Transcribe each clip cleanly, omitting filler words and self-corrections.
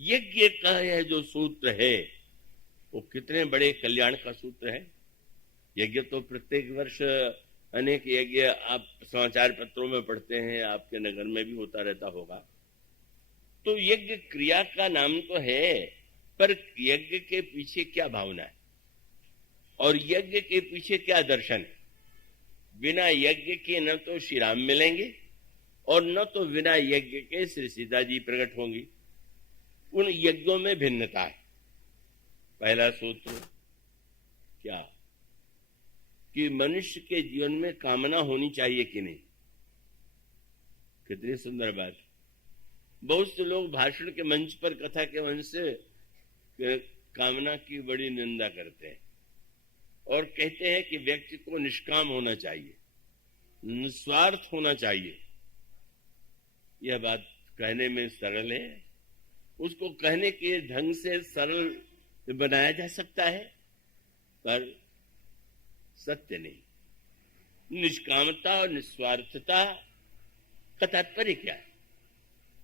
यज्ञ का यह जो सूत्र है वो कितने बड़े कल्याण का सूत्र है। यज्ञ तो प्रत्येक वर्ष अनेक यज्ञ आप समाचार पत्रों में पढ़ते हैं, आपके नगर में भी होता रहता होगा। तो यज्ञ क्रिया का नाम तो है, पर यज्ञ के पीछे क्या भावना है और यज्ञ के पीछे क्या दर्शन है। बिना यज्ञ के न तो श्री राम मिलेंगे और न तो बिना यज्ञ के श्री सीता जी प्रकट होंगी। उन यज्ञों में भिन्नता है। पहला सूत्र क्या कि मनुष्य के जीवन में कामना होनी चाहिए कि नहीं। कितनी सुंदर बात। बहुत से लोग भाषण के मंच पर, कथा के मंच से कामना की बड़ी निंदा करते हैं और कहते हैं कि व्यक्ति को निष्काम होना चाहिए, निस्वार्थ होना चाहिए। यह बात कहने में सरल है, उसको कहने के ढंग से सरल बनाया जा सकता है, पर सत्य नहीं। निष्कामता और निस्वार्थता का तात्पर्य क्या है।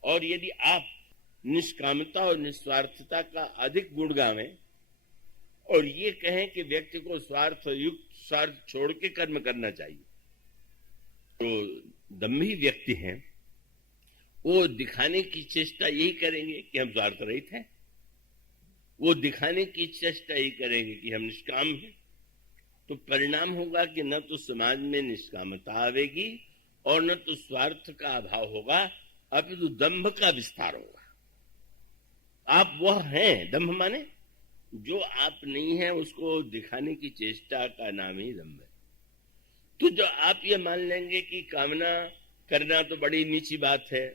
और यदि आप निष्कामता और निस्वार्थता का अधिक गुण गावें और ये कहें कि व्यक्ति को स्वार्थ युक्त, स्वार्थ छोड़ के कर्म करना चाहिए, तो दम्भी व्यक्ति हैं, वो दिखाने की चेष्टा यही करेंगे कि हम स्वार्थ रहित हैं। वो दिखाने की चेष्टा यही करेंगे कि हम निष्काम हैं। तो परिणाम होगा कि न तो समाज में निष्कामता आवेगी और न तो स्वार्थ का अभाव होगा, अपितु दंभ का विस्तार होगा। आप वह हैं, दंभ माने जो आप नहीं है उसको दिखाने की चेष्टा का नाम ही दंभ है। तो जो आप ये मान लेंगे कि कामना करना तो बड़ी नीची बात है,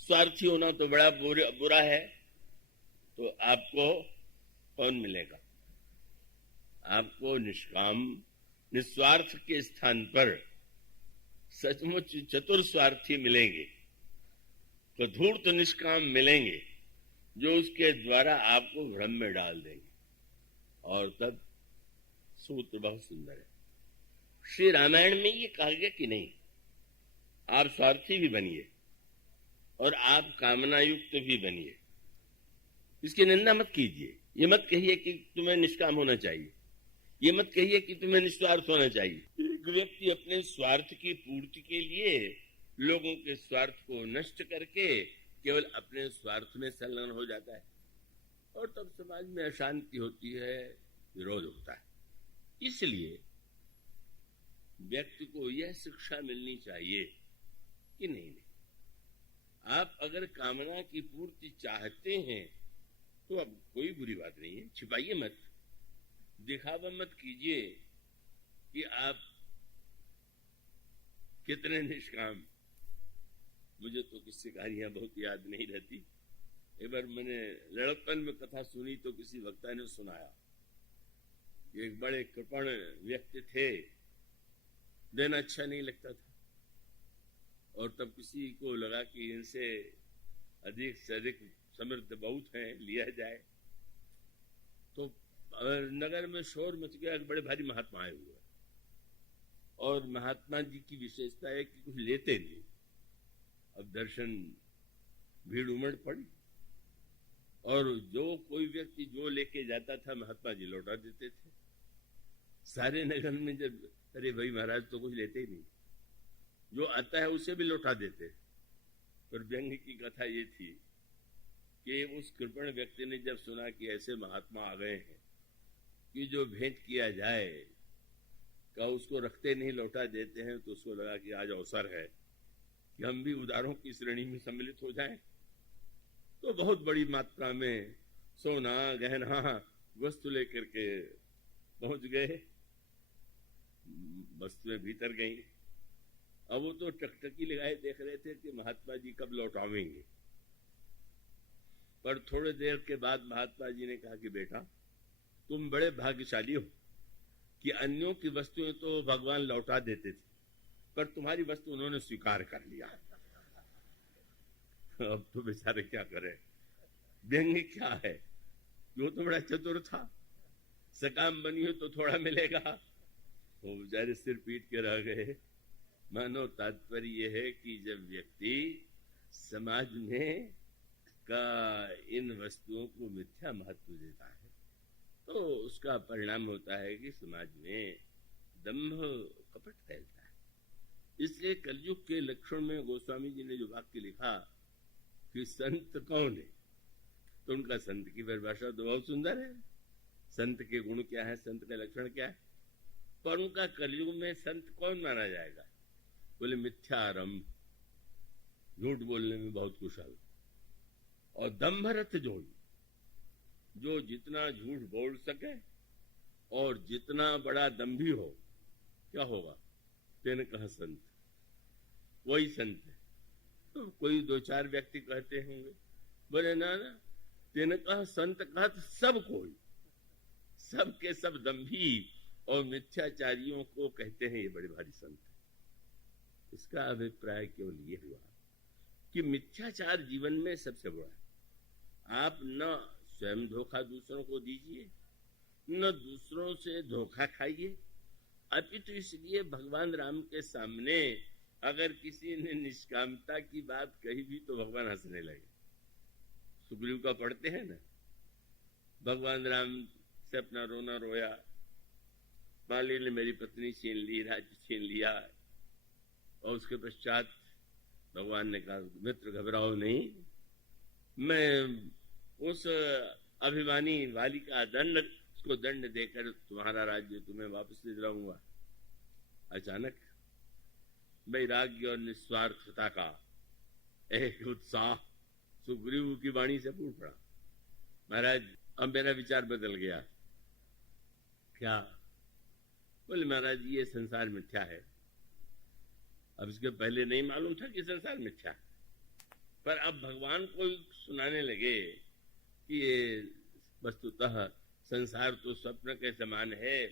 स्वार्थी होना तो बड़ा बुरा है, तो आपको कौन मिलेगा। आपको निष्काम निस्वार्थ के स्थान पर सचमुच चतुर स्वार्थी मिलेंगे, तो धूर्त निष्काम मिलेंगे जो उसके द्वारा आपको भ्रम में डाल देंगे। और तब सूत्र बहुत सुंदर है। श्री रामायण में ये कहा गया कि नहीं, आप स्वार्थी भी बनिए और आप कामना युक्त भी बनिए। इसकी निंदा मत कीजिए। ये मत कहिए कि तुम्हें निष्काम होना चाहिए, ये मत कहिए कि तुम्हें निस्वार्थ होना चाहिए। एक व्यक्ति अपने स्वार्थ की पूर्ति के लिए लोगों के स्वार्थ को नष्ट करके केवल अपने स्वार्थ में संलग्न हो जाता है और तब समाज में अशांति होती है, विरोध होता है। इसलिए व्यक्ति को यह शिक्षा मिलनी चाहिए कि नहीं, आप अगर कामना की पूर्ति चाहते हैं तो अब कोई बुरी बात नहीं है, छिपाइए मत, दिखावा मत कीजिए कि आप कितने निष्काम। मुझे तो किसी कहानियां बहुत याद नहीं रहती। एक बार मैंने लड़कपन में कथा सुनी तो किसी वक्ता ने सुनाया, एक बड़े कृपण व्यक्ति थे, दिन अच्छा नहीं लगता था और तब किसी को लगा कि इनसे अधिक से अधिक समृद्ध बहुत हैं, लिया जाए। तो नगर में शोर मच गया, बड़े भारी महात्मा आए हुए और महात्मा जी की विशेषता है कि कुछ लेते नहीं। अब दर्शन भीड़ उमड़ पड़ी और जो कोई व्यक्ति जो लेके जाता था महात्मा जी लौटा देते थे। सारे नगर में जब अरे भाई महाराज तो कुछ लेते ही नहीं, जो आता है उसे भी लौटा देते। पर व्यंग की कथा ये थी कि उस कृपण व्यक्ति ने जब सुना कि ऐसे महात्मा आ गए हैं कि जो भेंट किया जाए का उसको रखते नहीं लौटा देते हैं, तो उसको लगा कि आज अवसर है कि हम भी उदारों की श्रेणी में सम्मिलित हो जाएं। तो बहुत बड़ी मात्रा में सोना गहना वस्तु लेकर के पहुंच गए, वस्तुएं भीतर गई। अब वो तो टकटकी लगाए देख रहे थे कि महात्मा जी कब लौटावेंगे। पर थोड़ी देर के बाद महात्मा जी ने कहा कि बेटा तुम बड़े भाग्यशाली हो कि अन्यों की वस्तुएं तो भगवान लौटा देते थे, पर तुम्हारी वस्तु उन्होंने स्वीकार कर लिया। अब तो बेचारे क्या करें। व्यंग्य क्या है, वो तो बड़ा चतुर था, सकाम बनी हो तो थोड़ा मिलेगा। वो बेचारे सिर पीट के रह गए। मानो तात्पर्य यह है कि जब व्यक्ति समाज में का इन वस्तुओं को मिथ्या महत्व देता है, तो उसका परिणाम होता है कि समाज में दंभ कपट फैलता है। इसलिए कलयुग के लक्षण में गोस्वामी जी ने जो वाक्य लिखा कि संत कौन है, तो उनका संत की परिभाषा तो बहुत सुंदर है। संत के गुण क्या है, संत का लक्षण क्या है, पर उनका कलयुग में संत कौन माना जाएगा? बोले मिथ्यारंभ, झूठ बोलने में बहुत कुशल, और दंभरथ जोड़ी, जो जितना झूठ बोल सके और जितना बड़ा दंभी हो, क्या होगा? तेने कहा संत, वही संत है। तो कोई दो चार व्यक्ति कहते होंगे, बोले ना ना, तेने कहा संत कहा तो सब कोई, सब के सब दंभी और मिथ्याचारियों को कहते हैं ये बड़े भारी संत है। इसका अभिप्राय केवल ये हुआ कि मिथ्याचार जीवन में सबसे बड़ा है। आप न स्वयं धोखा दूसरों को दीजिए, न दूसरों से धोखा खाइए। अपितु इसलिए भगवान राम के सामने अगर किसी ने निष्कामता की बात कही भी तो भगवान हंसने लगे। सुग्रीव का पढ़ते हैं ना, भगवान राम से अपना रोना रोया, माली ने मेरी पत्नी छीन ली, राज्य छीन लिया, और उसके पश्चात भगवान ने कहा मित्र घबराओ नहीं, मैं उस अभिमानी वाली का दंड, उसको दंड देकर तुम्हारा राज्य तुम्हें वापस ले जाऊंगा। अचानक वैराग्य और निस्वार्थता का एक उत्साह सुग्रीव की वाणी से फूट पड़ा। महाराज अब मेरा विचार बदल गया। क्या? बोले महाराज ये संसार मिथ्या है। अब इसके पहले नहीं मालूम था कि संसार मिथ्या है, पर अब भगवान को सुनाने लगे कि ये वस्तुतः संसार तो स्वप्न के समान है,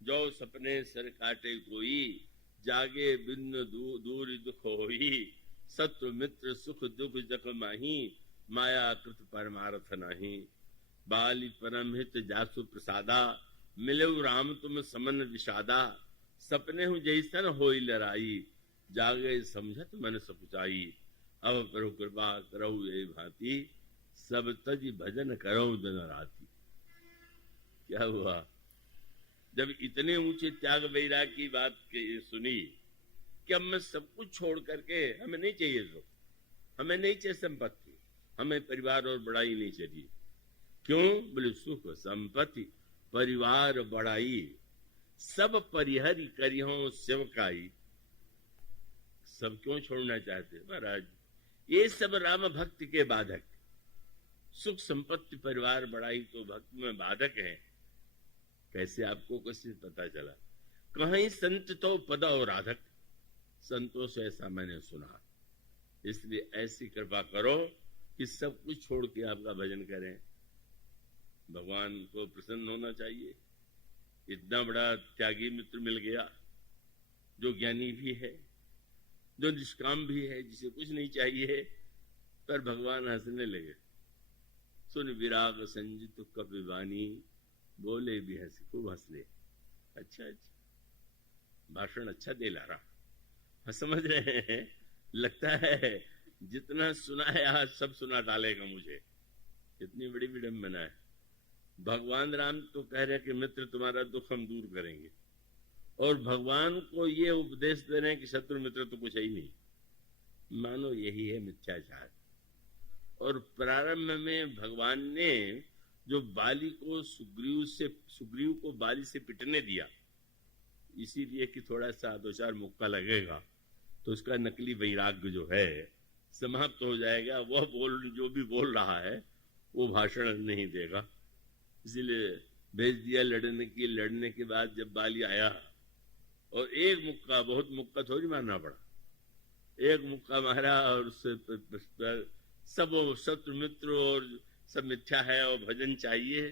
जो सपने सर काटे कोई, जागे बिन्न दूर दुख होई, सत्व मित्र सुख दुख जख माही, माया कृत परमार्थ नाही, बाली परम हित जासु प्रसादा, मिलऊ राम तुम समन विषादा, सपने हूँ जैसन होई लड़ाई, जागे समझत मन सकुचाई, अब प्रभु कृपा करऊ ये भांति, सब तज भजन करऊ दिन राती। क्या हुआ? जब इतने ऊंचे त्याग वैराग की बात सुनी कि अब मैं सब कुछ छोड़ करके, हमें नहीं चाहिए तो, हमें नहीं चाहिए संपत्ति, हमें परिवार और बड़ाई नहीं चाहिए। क्यों? बोले सुख संपत्ति परिवार बड़ाई सब परिहरि करियो सेवकाई। सब क्यों छोड़ना चाहते महाराज? ये सब राम भक्ति के बाधक, सुख संपत्ति परिवार बड़ाई तो भक्ति में बाधक है। कैसे? आपको कैसे पता चला? कहीं संत तो पद और राधक, संतों से ऐसा मैंने सुना। इसलिए ऐसी कृपा करो कि सब कुछ छोड़ के आपका भजन करें। भगवान को प्रसन्न होना चाहिए। इतना बड़ा त्यागी मित्र मिल गया, जो ज्ञानी भी है, जो निष्काम भी है, जिसे कुछ नहीं चाहिए, पर भगवान हंसने लगे। सुन विराग संजित कपिवानी, बोले भी हंसी खूब हंस ले। अच्छा अच्छा, भाषण अच्छा दे ला रहा। हाँ, समझ रहे हैं? लगता है जितना सुना है आज सब सुना डालेगा मुझे। इतनी बड़ी विडंबना है। भगवान राम तो कह रहे कि मित्र तुम्हारा दुख हम दूर करेंगे, और भगवान को ये उपदेश दे रहे हैं कि शत्रु मित्र तो कुछ है ही नहीं। मानो यही है मिथ्याचार। और प्रारंभ में भगवान ने जो बाली को सुग्रीव को बाली से पिटने दिया, इसीलिए कि थोड़ा सा दो चार मुक्का लगेगा तो उसका नकली वैराग्य जो है समाप्त हो जाएगा। वह जो भी बोल रहा है वो भाषण नहीं देगा, इसीलिए भेज दिया लड़ने के बाद जब बाली आया और एक मुक्का, बहुत मुक्का थोड़ी मारना पड़ा, एक मुक्का मारा और उससे सब शत्रु मित्र और सब मिथ्या है और भजन चाहिए,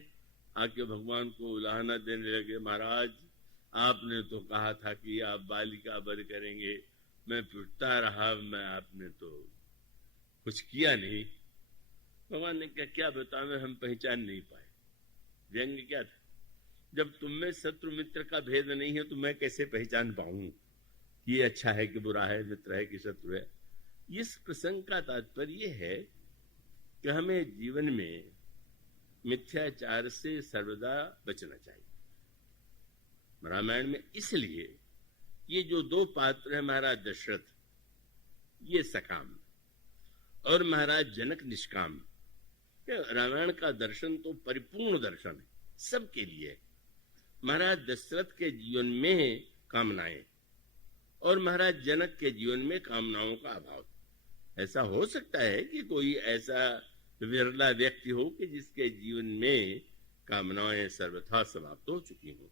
आके भगवान को उलाहना देने लगे। महाराज आपने तो कहा था कि आप बाली का वध करेंगे, मैं पिटता रहा, मैं आपने तो कुछ किया नहीं। भगवान ने क्या बताएं, हम पहचान नहीं पाए। व्यंग क्या था? जब तुम में शत्रु मित्र का भेद नहीं है तो मैं कैसे पहचान पाऊं कि ये अच्छा है कि बुरा है, मित्र है कि शत्रु है? इस प्रसंग का तात्पर्य है कि हमें जीवन में मिथ्याचार से सर्वदा बचना चाहिए। रामायण में इसलिए ये जो दो पात्र है, महाराज दशरथ ये सकाम और महाराज जनक निष्काम, रामायण का दर्शन तो परिपूर्ण दर्शन है, सबके लिए। महाराज दशरथ के जीवन में कामनाएं और महाराज जनक के जीवन में कामनाओं का अभाव। ऐसा हो सकता है कि कोई ऐसा विरला व्यक्ति हो कि जिसके जीवन में कामनाएं सर्वथा समाप्त हो चुकी हो।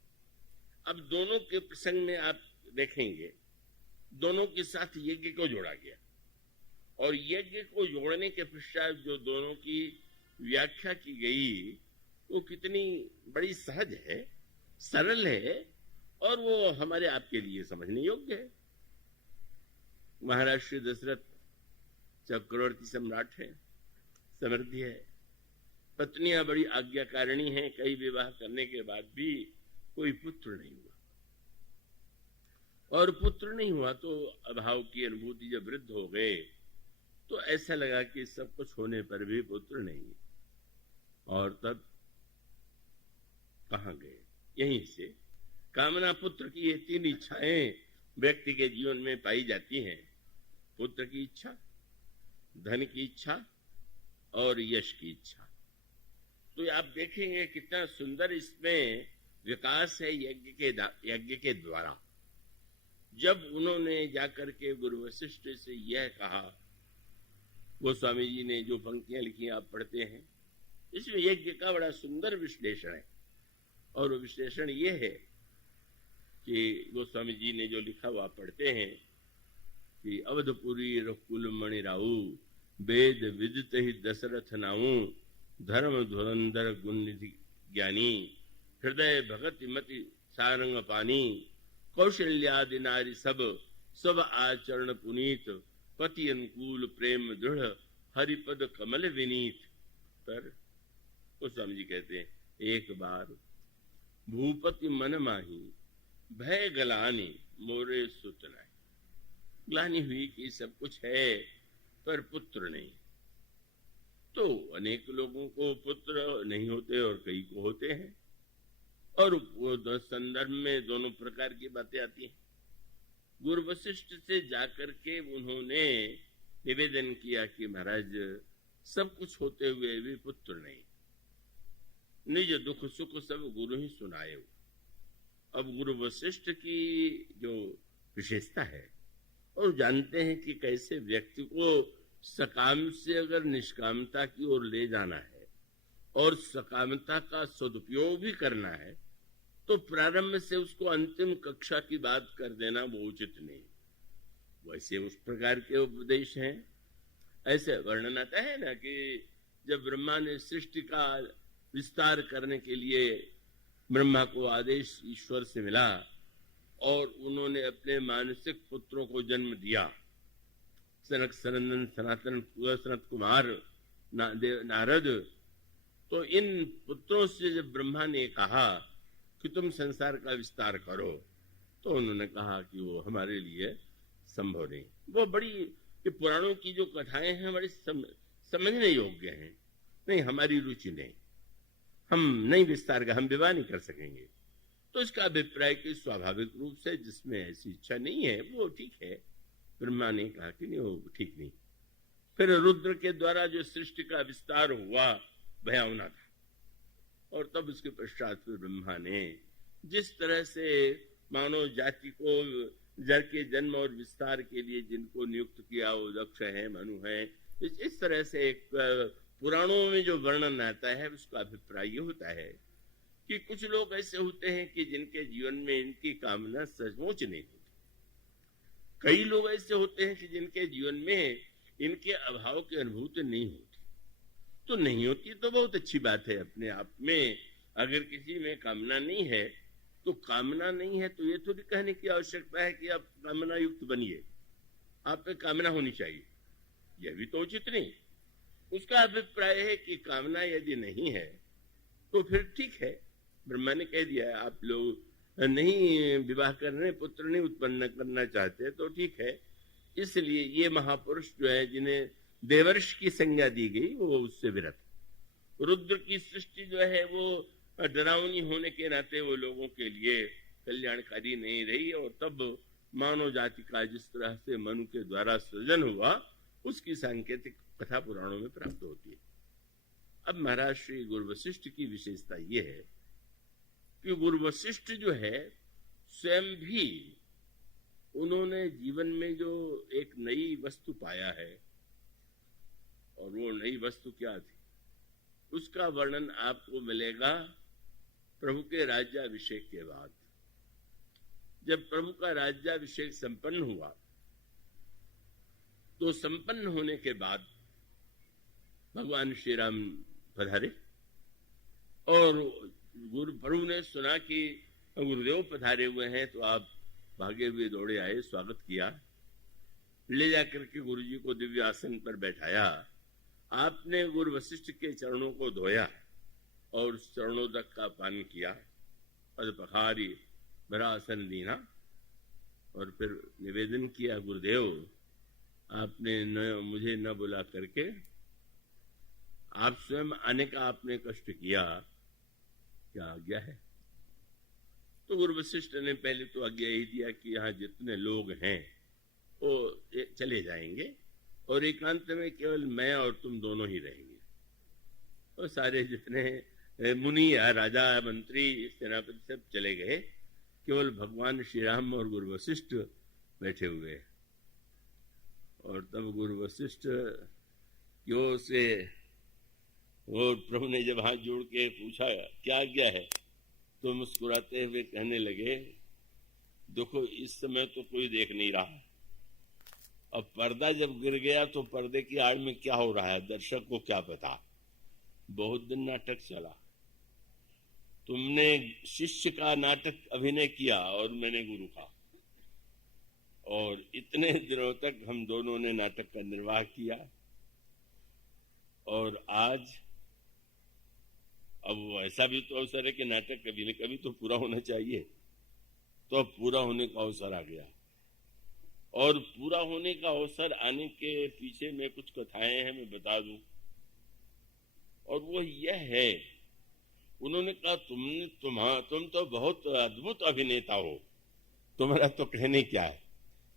अब दोनों के प्रसंग में आप देखेंगे, दोनों के साथ यज्ञ को जोड़ा गया और यज्ञ को जोड़ने के पश्चात जो दोनों की व्याख्या की गई वो कितनी बड़ी सहज है, सरल है और वो हमारे आपके लिए समझने योग्य है। महाराज श्री दशरथ चक्रवर्ती सम्राट है, समृद्धि है, पत्नियां बड़ी आज्ञाकारिणी हैं, कई विवाह करने के बाद भी कोई पुत्र नहीं हुआ और पुत्र नहीं हुआ तो अभाव की अनुभूति जब वृद्ध हो गए तो ऐसा लगा कि सब कुछ होने पर भी पुत्र नहीं। और तब कहां गए? यहीं से कामना पुत्र की ये तीन इच्छाएं व्यक्ति के जीवन में पाई जाती हैं। पुत्र की इच्छा, धन की इच्छा और यश की इच्छा। तो आप देखेंगे कितना सुंदर इसमें विकास है यज्ञ के द्वारा। जब उन्होंने जाकर के गुरु वशिष्ठ से यह कहा, गोस्वामी जी ने जो पंक्तियां लिखी आप पढ़ते हैं, इसमें यज्ञ का बड़ा सुंदर विश्लेषण है। और वो विश्लेषण ये है कि गोस्वामी जी ने जो लिखा वो आप पढ़ते हैं कि अवधपुरी रकुल मणि राऊ, वेद विदित ही दशरथ नाऊ, धर्म धुरंधर गुण निधि ज्ञानी, हृदय भगत मति सारंग पानी, कौशल्यादि नारी सब आचरण पुनीत, पति अनुकूल प्रेम दृढ़, हरिपद कमल विनीत। पर गोस्वामी जी कहते हैं, एक बार भूपति मन माही, भय गलानी मोरे सुत नहीं। ग्लानि हुई कि सब कुछ है पर पुत्र नहीं। तो अनेक लोगों को पुत्र नहीं होते और कई को होते हैं और वो संदर्भ में दोनों प्रकार की बातें आती हैं। गुरु वशिष्ठ से जाकर के उन्होंने निवेदन किया कि महाराज सब कुछ होते हुए भी पुत्र नहीं, निज दुख सुख सब गुरु ही सुनाए। अब गुरु वशिष्ठ की जो विशेषता है और जानते हैं कि कैसे व्यक्ति को सकाम से अगर निष्कामता की ओर ले जाना है और सकामता का सदुपयोग भी करना है तो प्रारंभ से उसको अंतिम कक्षा की बात कर देना वो उचित नहीं। वैसे उस प्रकार के उपदेश हैं। ऐसे वर्णन आता है ना कि जब ब्रह्मा ने सृष्टि का विस्तार करने के लिए ब्रह्मा को आदेश ईश्वर से मिला और उन्होंने अपने मानसिक पुत्रों को जन्म दिया, सनक सनंदन सनातन सनत कुमार नारद। तो इन पुत्रों से जब ब्रह्मा ने कहा कि तुम संसार का विस्तार करो तो उन्होंने कहा कि वो हमारे लिए संभव नहीं। वो बड़ी पुराणों की जो कथाएं हैं बड़ी समझने योग्य हैं, नहीं हमारी रुचि नहीं, हम नहीं विस्तार का, हम विवाह नहीं कर सकेंगे। तो इसका अभिप्राय कि स्वाभाविक रूप से जिसमें ऐसी इच्छा नहीं है वो ठीक है। ब्रह्मा ने कहा कि नहीं वो ठीक नहीं। फिर रुद्र के द्वारा जो सृष्टि का विस्तार हुआ भयावना था और तब उसके पश्चात फिर ब्रह्मा ने जिस तरह से मानव जाति को जड़ के जन्म और विस्तार के लिए जिनको नियुक्त किया वो दक्ष है, मनु है। इस तरह से एक पुराणों में जो वर्णन आता है उसका अभिप्राय ये होता है कि कुछ लोग ऐसे होते हैं कि जिनके जीवन में इनकी कामना सचमुच नहीं होती। कई लोग ऐसे होते हैं कि जिनके जीवन में इनके अभाव की अनुभूति नहीं होती। तो नहीं होती तो बहुत अच्छी बात है अपने आप में। अगर किसी में कामना नहीं है तो कामना नहीं है तो ये थोड़ी कहने की आवश्यकता है कि आप कामना युक्त बनिए, आप पे कामना होनी चाहिए, यह भी तो उचित नहीं। उसका अभिप्राय है कि कामना यदि नहीं है तो फिर ठीक है, ब्रह्मा ने कह दिया है आप लोग नहीं विवाह करने, पुत्र नहीं उत्पन्न करना चाहते तो ठीक है। इसलिए ये महापुरुष जो है जिन्हें देवर्ष की संज्ञा दी गई, वो उससे विरत। रुद्र की सृष्टि जो है वो डरावनी होने के नाते वो लोगों के लिए कल्याणकारी नहीं रही, और तब मानव जाति का जिस तरह से मनु के द्वारा सृजन हुआ उसकी सांकेतिक कथा पुराणों में प्राप्त होती है। अब महाराज श्री गुरु वशिष्ठ की विशेषता ये है कि गुरु वशिष्ठ जो है स्वयं भी उन्होंने जीवन में जो एक नई वस्तु पाया है, और वो नई वस्तु क्या थी उसका वर्णन आपको मिलेगा प्रभु के राज्याभिषेक के बाद। जब प्रभु का राज्याभिषेक संपन्न हुआ तो संपन्न होने के बाद भगवान श्री राम पधारे, और गुरु प्रभु ने सुना कि गुरुदेव पधारे हुए हैं, तो आप भागे हुए दौड़े आए, स्वागत किया, ले जाकर के गुरु जी को दिव्य आसन पर बैठाया। आपने गुरु वशिष्ठ के चरणों को धोया और उस चरणोदक का पान किया, पद पखारी भरा आसन दीना, और फिर निवेदन किया, गुरुदेव आपने मुझे न बुला करके आप स्वयं आने का आपने कष्ट किया, क्या आज्ञा है? तो गुरु वशिष्ठ ने पहले तो आज्ञा ही दिया कि यहाँ जितने लोग हैं वो चले जाएंगे और एकांत में केवल मैं और तुम दोनों ही रहेंगे। और सारे जितने मुनि या राजा मंत्री सेनापति सब चले गए, केवल भगवान श्री राम और गुरु वशिष्ठ बैठे हुए। और तब गुरु वशिष्ठ की ओर से और प्रभु ने जब हाथ जोड़ के पूछा क्या आज्ञा है, तो मुस्कुराते हुए कहने लगे, देखो इस समय तो कोई देख नहीं रहा, अब पर्दा जब गिर गया तो पर्दे की आड़ में क्या हो रहा है दर्शक को क्या पता। बहुत दिन नाटक चला, तुमने शिष्य का नाटक अभिनय किया और मैंने गुरु का, और इतने दिनों तक हम दोनों ने नाटक का निर्वाह किया, और आज अब ऐसा भी तो अवसर है कि नाटक कभी न कभी तो पूरा होना चाहिए, तो अब पूरा होने का अवसर आ गया। और पूरा होने का अवसर आने के पीछे में कुछ कथाएं हैं, मैं बता दूं। और वो यह है, उन्होंने कहा तुम तो बहुत अद्भुत अभिनेता हो, तुम्हारा तो कहने क्या है,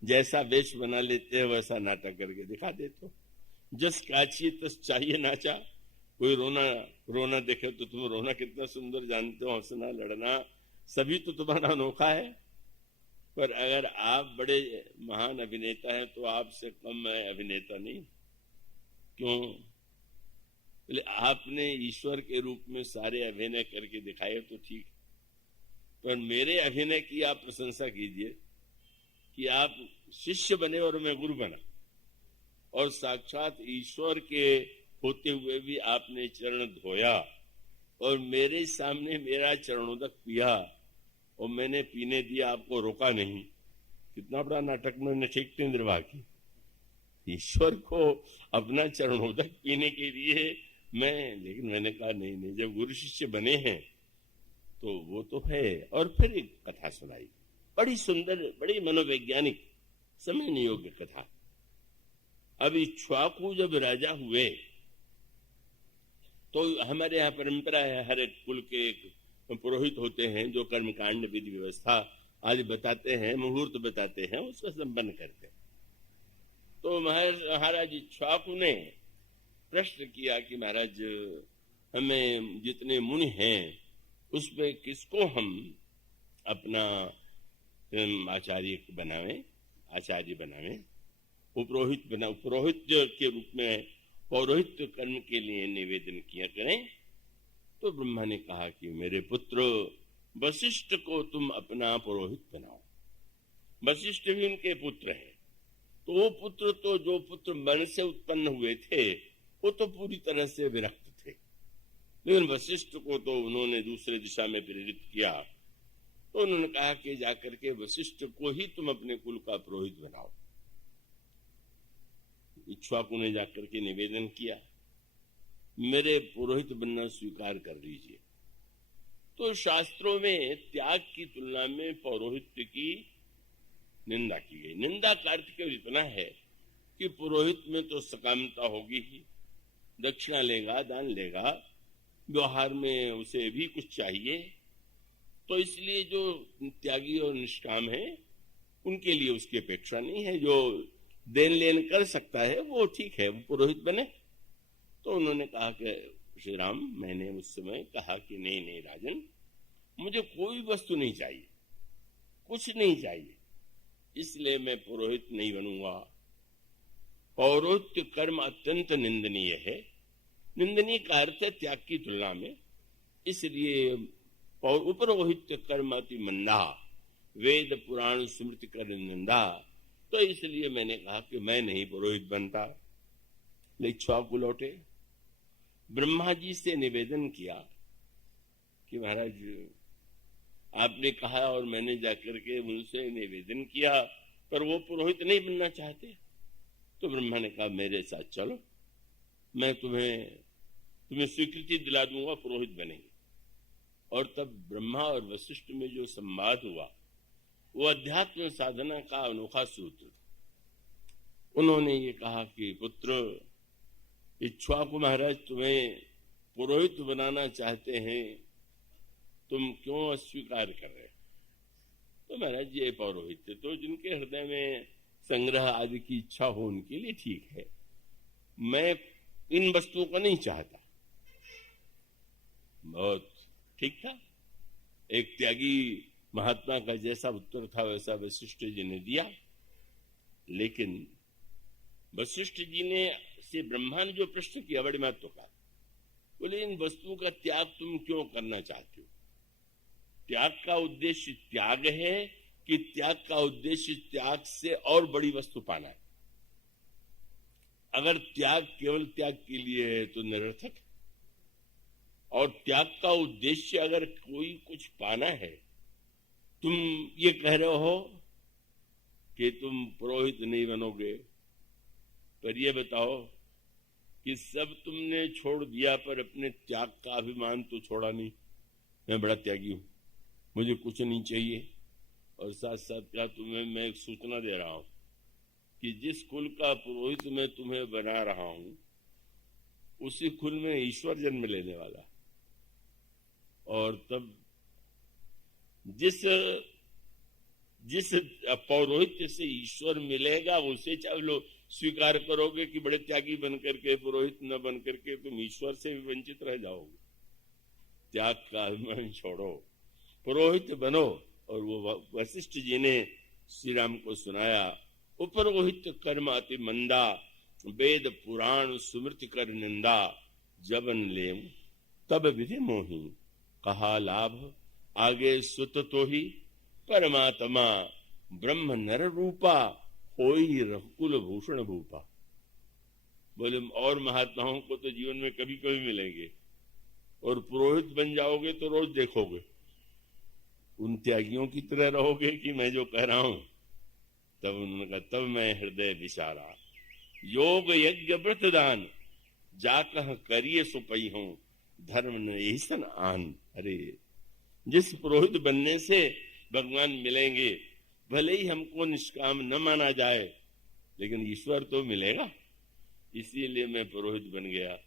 जैसा वेश बना लेते हो वैसा नाटक करके दिखा देते हो, जस काचिए तस चाहिए नाचा। कोई रोना देखे तो तुम रोना कितना सुंदर जानते हो, हंसना लड़ना सभी तो तुम्हारा अनोखा है। पर अगर आप बड़े महान अभिनेता हैं तो आपसे कम मैं अभिनेता नहीं। क्यों? आपने ईश्वर के रूप में सारे अभिनय करके दिखाए तो ठीक, पर मेरे अभिनय की आप प्रशंसा कीजिए कि आप शिष्य बने और मैं गुरु बना, और साक्षात ईश्वर के होते हुए भी आपने चरण धोया और मेरे सामने मेरा चरणोदक पिया, और मैंने पीने दिया, आपको रोका नहीं। कितना बड़ा नाटक मैंने ठीक निर्वाह की। ईश्वर को अपना चरणोदक पीने के लिए लेकिन मैंने कहा नहीं, जब गुरु शिष्य बने हैं तो वो तो है। और फिर एक कथा सुनाई, बड़ी सुंदर, बड़ी मनोवैज्ञानिक, समझने योग्य कथा। अब इक्ष्वाकु जब राजा हुए तो हमारे यहाँ परंपरा है, हर एक कुल के एक पुरोहित होते हैं जो कर्मकांड विधि व्यवस्था आज बताते हैं, मुहूर्त बताते हैं, उसको संपन्न करते हैं। तो महाराज इक्ष्वाकु ने प्रश्न किया कि महाराज हमें जितने मुनि हैं उसमें किसको हम अपना आचार्य बनावें, पुरोहित के रूप में पौरोहित्य कर्म के लिए निवेदन किया करें। तो ब्रह्मा ने कहा कि मेरे पुत्र वशिष्ठ को तुम अपना पुरोहित बनाओ। वशिष्ठ भी उनके पुत्र हैं, तो वो पुत्र तो जो पुत्र मन से उत्पन्न हुए थे वो तो पूरी तरह से विरक्त थे, लेकिन वशिष्ठ को तो उन्होंने दूसरे दिशा में प्रेरित किया। तो उन्होंने कहा कि जाकर के वशिष्ठ को ही तुम अपने कुल का पुरोहित बनाओ। इक्ष्वाकु ने जाकर के निवेदन किया, मेरे पुरोहित बनना स्वीकार कर लीजिए। तो शास्त्रों में त्याग की तुलना में पौरोहित्य की निंदा की गई। निंदा का अर्थ केवल इतना है कि पुरोहित में तो सकामता होगी ही, दक्षिणा लेगा, दान लेगा, व्यवहार में उसे भी कुछ चाहिए। तो इसलिए जो त्यागी और निष्काम है उनके लिए उसकी अपेक्षा नहीं है। जो देन लेन कर सकता है वो ठीक है, वो पुरोहित बने। तो उन्होंने कहा कि श्री राम, मैंने उस समय कहा कि नहीं नहीं राजन, मुझे कोई वस्तु नहीं चाहिए, कुछ नहीं चाहिए, इसलिए मैं पुरोहित नहीं बनूंगा। पौरोहित्य कर्म अत्यंत निंदनीय है। निंदनीय का अर्थ है त्याग की तुलना में, इसलिए उपरोहित्य कर्म अति मंदा, वेद पुराण स्मृति कर निंदा। तो इसलिए मैंने कहा कि मैं नहीं पुरोहित बनता। इक्ष्वाकु लौटे, ब्रह्मा जी से निवेदन किया कि महाराज आपने कहा और मैंने जाकर के उनसे निवेदन किया, पर वो पुरोहित नहीं बनना चाहते। तो ब्रह्मा ने कहा मेरे साथ चलो, मैं तुम्हें स्वीकृति दिला दूंगा, पुरोहित बनेंगे। और तब ब्रह्मा और वशिष्ठ में जो संवाद हुआ वो अध्यात्म साधना का अनोखा सूत्र था। उन्होंने ये कहा कि पुत्र, इक्ष्वाकु महाराज तुम्हें पुरोहित बनाना चाहते हैं, तुम क्यों अस्वीकार कर रहे हो? तो महाराज ये पौरोहित्य तो जिनके हृदय में संग्रह आदि की इच्छा हो उनके लिए ठीक है, मैं इन वस्तुओं को नहीं चाहता। बहुत ठीक था। एक त्यागी महात्मा का जैसा उत्तर था वैसा वशिष्ठ जी ने दिया। लेकिन वशिष्ठ जी ने से ब्रह्मा ने जो प्रश्न किया बड़े महत्व का, बोले इन वस्तुओं का त्याग तुम क्यों करना चाहते हो? त्याग का उद्देश्य त्याग है कि त्याग का उद्देश्य त्याग से और बड़ी वस्तु पाना है? अगर त्याग केवल त्याग के लिए है तो निरर्थक, और त्याग का उद्देश्य अगर कोई कुछ पाना है, तुम ये कह रहे हो कि तुम पुरोहित नहीं बनोगे, पर ये बताओ कि सब तुमने छोड़ दिया पर अपने त्याग का अभिमान तो छोड़ा नहीं। मैं बड़ा त्यागी हूं, मुझे कुछ नहीं चाहिए। और साथ साथ क्या तुम्हें मैं एक सूचना दे रहा हूं कि जिस कुल का पुरोहित मैं तुम्हें बना रहा हूं उसी कुल में ईश्वर जन्म लेने वाला। और तब जिस पौरोहित्य से ईश्वर मिलेगा उसे चाहे लो स्वीकार करोगे कि बड़े त्यागी बनकर के, पुरोहित न बनकर के तुम ईश्वर से भी वंचित रह जाओगे। त्याग का अभिमान छोड़ो, पुरोहित बनो। और वो वशिष्ठ जी ने श्री राम को सुनाया, उपरोहित कर्म अति मंदा, वेद पुराण सुमृति कर निंदा, जबन लेम तब विधि मोही, कहा लाभ आगे सुत तो ही, परमात्मा ब्रह्म नर रूपा, होई रघुकुल भूषण भूपा। बोले और महात्माओं को तो जीवन में कभी कभी मिलेंगे, और पुरोहित बन जाओगे तो रोज देखोगे। उन त्यागियों की तरह रहोगे कि मैं जो कह रहा हूं? तब उन्होंने कहा तब मैं हृदय विचारा, योग यज्ञ व्रत दान, जाकह करिए सुपई हूं, धर्म न आन। अरे जिस पुरोहित बनने से भगवान मिलेंगे, भले ही हमको निष्काम न माना जाए, लेकिन ईश्वर तो मिलेगा, इसीलिए मैं पुरोहित बन गया।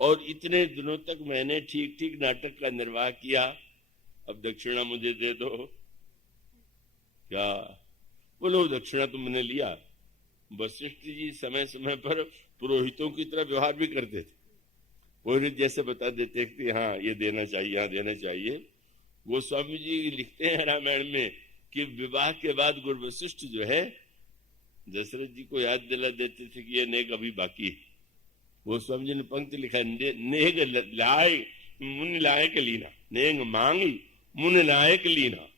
और इतने दिनों तक मैंने ठीक ठीक नाटक का निर्वाह किया, अब दक्षिणा मुझे दे दो। क्या बोलो, दक्षिणा तुमने लिया। वशिष्ठ जी समय समय पर पुरोहितों की तरह व्यवहार भी करते थे। पुरोहित जैसे बता देते कि हाँ ये देना चाहिए, हाँ देना चाहिए। गोस्वामी जी लिखते हैं रामायण में कि विवाह के बाद गुरु वशिष्ठ जो है दशरथ जी को याद दिला देते थे कि ये नेक अभी बाकी है। गोस्वामी जी ने पंक्ति लिखा है, नेग लाए मुन लायक लीना, नेग मांगी मुन नायक लीना।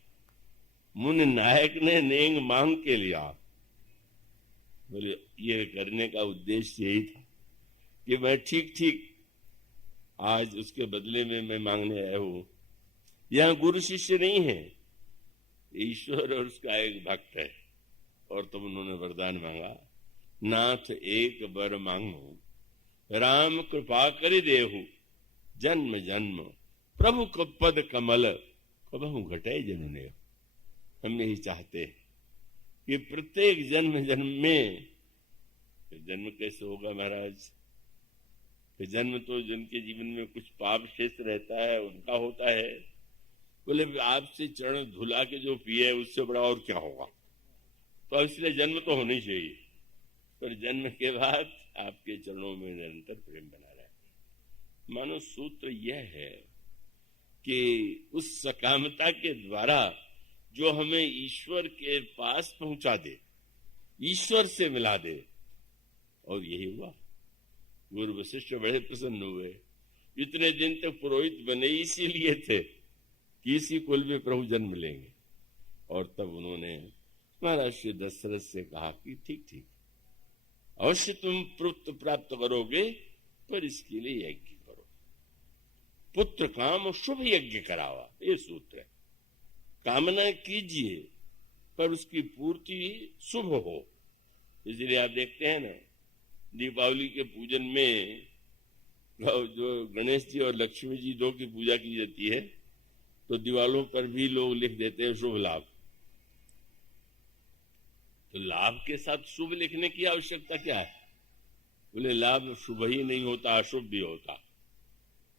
मुन नायक ने नेंग मांग के लिया। बोले ये करने का उद्देश्य यही था कि मैं ठीक ठीक आज उसके बदले में मैं मांगने आया हूं। यहां गुरु शिष्य नहीं है, ईश्वर और उसका एक भक्त है। और तब उन्होंने वरदान मांगा, नाथ एक बर मांगो, राम कृपा करि देहु, जन्म जन्म प्रभु पद कमल, कबहु घटे जनने। हम यही चाहते हैं कि प्रत्येक जन्म जन्म में तो जन्म कैसे होगा महाराज? तो जन्म तो जिनके जीवन में कुछ पाप शेष रहता है उनका होता है। बोले आपसे चरण धुला के जो पिए उससे बड़ा और क्या होगा? तो इसलिए जन्म तो होनी चाहिए, पर जन्म के बाद आपके चरणों में निरंतर प्रेम बना रहे। मानो सूत्र यह है कि उस सकामता के द्वारा जो हमें ईश्वर के पास पहुंचा दे, ईश्वर से मिला दे, और यही हुआ। गुरु वशिष्ठ बड़े प्रसन्न हुए। इतने दिन तक पुरोहित बने इसीलिए थे कि इसी कुल में प्रभु जन्म लेंगे, और तब उन्होंने महाराज श्री दशरथ से कहा कि ठीक ठीक, अवश्य तुम पुत्र प्राप्त करोगे, पर इसके लिए यज्ञ करो। पुत्र काम शुभ यज्ञ करावा, ये सूत्र है। कामना कीजिए पर उसकी पूर्ति शुभ हो। इसलिए आप देखते हैं ना, दीपावली के पूजन में जो गणेश जी और लक्ष्मी जी दो की पूजा की जाती है, तो दीवालों पर भी लोग लिख देते हैं शुभ लाभ। तो लाभ के साथ शुभ लिखने की आवश्यकता क्या है? बोले लाभ शुभ ही नहीं होता, अशुभ भी होता।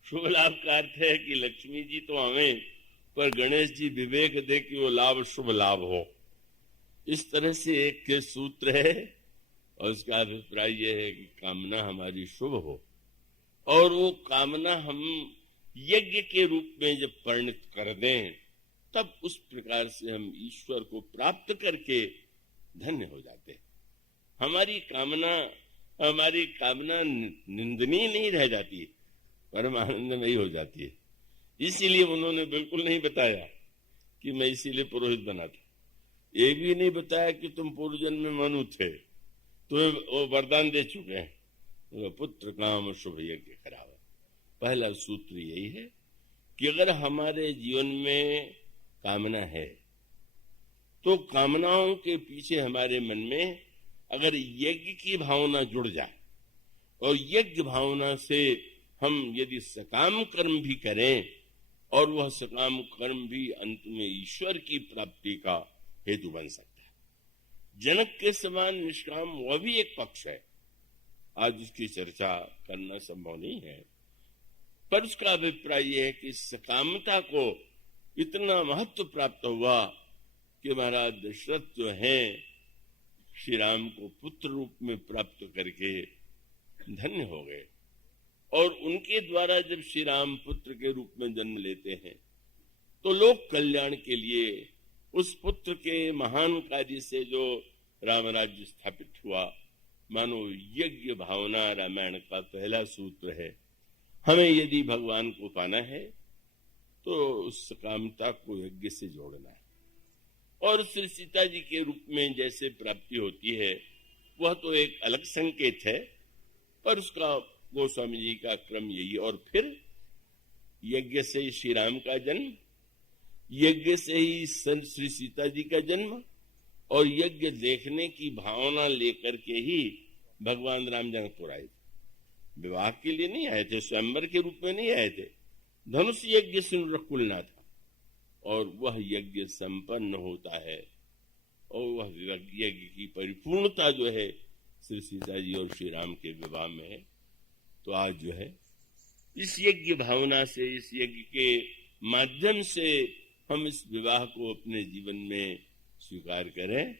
शुभ लाभ का अर्थ है कि लक्ष्मी जी तो हमें, पर गणेश जी विवेक दे कि वो लाभ शुभ लाभ हो। इस तरह से एक के सूत्र है, और उसका अभिप्राय यह है कि कामना हमारी शुभ हो, और वो कामना हम यज्ञ के रूप में जब परिणत कर दें, तब उस प्रकार से हम ईश्वर को प्राप्त करके धन्य हो जाते हैं। हमारी कामना निंदनीय नहीं रह जाती, परम आनंदमयी हो जाती है। इसीलिए उन्होंने बिल्कुल नहीं बताया कि मैं इसीलिए पुरोहित बना था। ये भी नहीं बताया कि तुम पूर्व जन्म में मनु थे, तो वो वरदान दे चुके हैं, पुत्र काम शुभ यज्ञ करावा। पहला सूत्र यही है कि अगर हमारे जीवन में कामना है, तो कामनाओं के पीछे हमारे मन में अगर यज्ञ की भावना जुड़ जाए, और यज्ञ भावना से हम यदि सकाम कर्म भी करें, और वह सकाम कर्म भी अंत में ईश्वर की प्राप्ति का हेतु बन सकता है। जनक के समान निष्काम वह भी एक पक्ष है। आज उसकी चर्चा करना संभव नहीं है, पर उसका अभिप्राय यह है कि सकामता को इतना महत्व प्राप्त हुआ कि महाराज दशरथ जो हैं, श्री राम को पुत्र रूप में प्राप्त करके धन्य हो गए। और उनके द्वारा जब श्री राम पुत्र के रूप में जन्म लेते हैं, तो लोक कल्याण के लिए उस पुत्र के महान कार्य से जो राम राज्य स्थापित हुआ, मानो यज्ञ भावना रामायण का पहला सूत्र है। हमें यदि भगवान को पाना है, तो उस कामता को यज्ञ से जोड़ना है। और श्री सीता जी के रूप में जैसे प्राप्ति होती है, वह तो एक अलग संकेत है, पर उसका गोस्वामी जी का क्रम यही। और फिर यज्ञ से ही श्री राम का जन्म, यज्ञ से ही श्री सीता जी का जन्म, और यज्ञ देखने की भावना लेकर के ही भगवान राम जनकपुर आए थे। विवाह के लिए नहीं आए थे, स्वयंवर के रूप में नहीं आए थे। धनुष यज्ञ सिंदूर रखुलना था, और वह यज्ञ संपन्न होता है, और वह यज्ञ की परिपूर्णता जो है श्री सीता जी और श्री राम के विवाह में है। तो आज जो है इस यज्ञ भावना से, इस यज्ञ के माध्यम से हम इस विवाह को अपने जीवन में स्वीकार करें,